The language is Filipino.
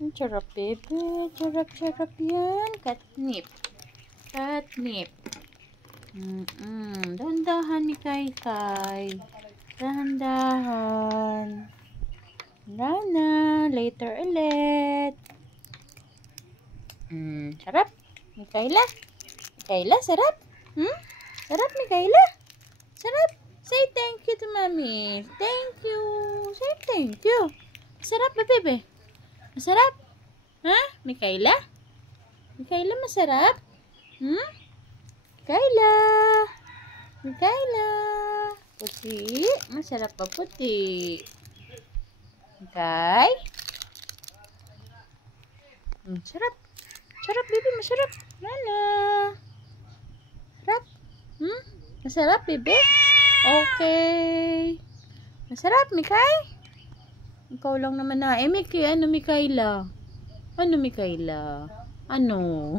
Ang sarap, bebe. Sarap yan. Catnip. Catnip. Dahan-dahan ni Kai. Dahan-dahan. Lana, later ulit. Sarap. Mikaela? Sarap? Sarap, Mikaela? Sarap? Say thank you to mommy. Thank you. Say thank you. Masarap ba, bebe? Masarap? Ha? Mikaela? Masarap? Mikaela. Puti. Masarap pa puti. Okay? Sarap. Sarap, baby. Masarap. Lala. Sarap. Masarap, baby? Okay. Masarap, Mikay? Ikaw lang naman na. Mikaela? Ano, Mikaela? Ano?